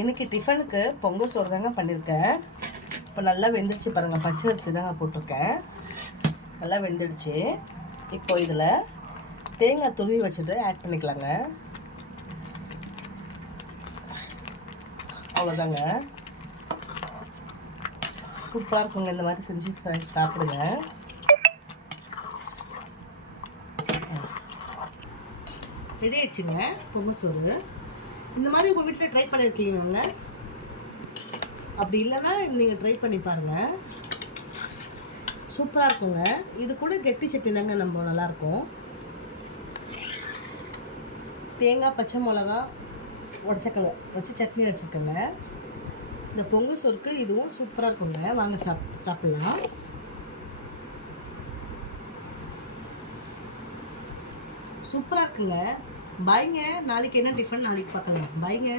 இன்னைக்கு டிஃபனுக்கு பொங்கல் சோறு தாங்க பண்ணியிருக்கேன். இப்போ நல்லா வெந்துடுச்சு பாருங்கள். பச்சை அரிசி தாங்க போட்டிருக்கேன். நல்லா வெந்துடுச்சு. இப்போ இதில் தேங்காய் துருவி வச்சுட்டு ஆட் பண்ணிக்கலாங்க. அவ்வளோதாங்க. சூப்பராக இருக்குங்க. இந்த மாதிரி செஞ்சு சாப்பிடுங்க. ரெடி ஆயிடுச்சுங்க பொங்கல் சோறு. இந்த மாதிரி உங்கள் வீட்டில் ட்ரை பண்ணியிருக்கீங்க. அப்படி இல்லைன்னா நீங்கள் ட்ரை பண்ணி பாருங்கள். சூப்பராக இருக்குங்க. இது கூட கெட்டி சட்னி தாங்க நம்ம நல்லாயிருக்கும். தேங்காய், பச்சை மிளகா, உடச்சக்கலை வச்சு சட்னி அடிச்சிருக்கேங்க. இந்த பொங்கல் சோறுக்கு இதுவும் சூப்பராக இருக்குங்க. வாங்க சாப்பிட்லாம். சூப்பராக இருக்குங்க. பாய்ங்க. நாளைக்கு என்ன டிஃபன் நாளைக்கு பார்க்கலாம். பாய்ங்க.